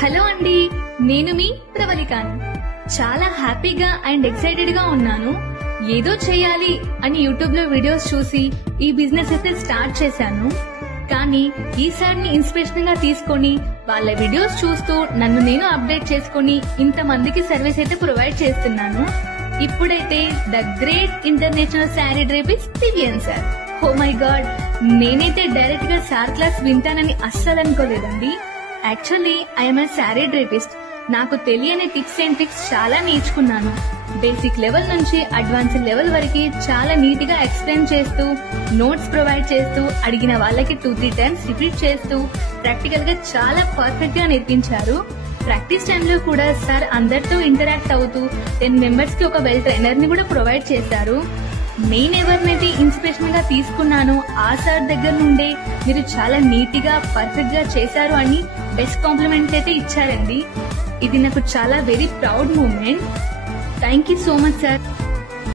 Hello అండి, నేను మీ ప్రవళికాని. చాలా హ్యాపీగా అండ్ ఎక్సైటెడ్ గా ఉన్నాను. ఏదో చేయాలి అని యూట్యూబ్ లో వీడియోస్ చూసి ఈ బిజినెస్ అయితే స్టార్ట్ చేశాను. కానీ ఈసారిని ఇన్స్పిరేషన్ గా తీసుకొని వాళ్ళ వీడియోస్ చూస్తూ నన్ను నేను అప్డేట్ చేసుకుని ఇంతమందికి సర్వీస్ అయితే ప్రొవైడ్ చేస్తున్నాను. ఇప్పుడైతే the great international sari drapist Divyan sir. Oh my God, నేనైతే డైరెక్ట్ గా సార్ క్లాస్ వింటానని అస్సలు అనుకోలేదండి. Actually I'm a sari drapist. నాకు తెలియని టిప్స్ అండ్ ట్రిక్స్ చాలా నేర్చుకున్నాను. బేసిక్ లెవెల్ నుంచి అడ్వాన్స్ లెవెల్ వరకు చాలా నీట్ గా ఎక్స్ప్లెయిన్ చేస్తూ, నోట్స్ ప్రొవైడ్ చేస్తూ, అడిగిన వాళ్ళకి 2-3 టైమ్స్ రిపీట్ చేస్తూ ప్రాక్టికల్ గా చాలా పర్ఫెక్ట్ గా నేర్పించారు. ప్రాక్టీస్ టైంలో కూడా సార్ అందరితో ఇంటరాక్ట్ అవుతూ 10 మెంబర్స్ కి ఒక వెల్ ట్రైనర్ ని కూడా ప్రొవైడ్ చేశారు. నేను ఎవరినైతే ఇన్స్పిరేషన్ గా తీసుకున్నానో ఆ సార్ దగ్గర నుండే మీరు చాలా నీట్ గా పర్ఫెక్ట్ గా చేశారు అని బెస్ట్ కాంప్లిమెంట్ అయితే ఇచ్చారండి. ఇది నాకు చాలా very proud moment. Thank you so much sir.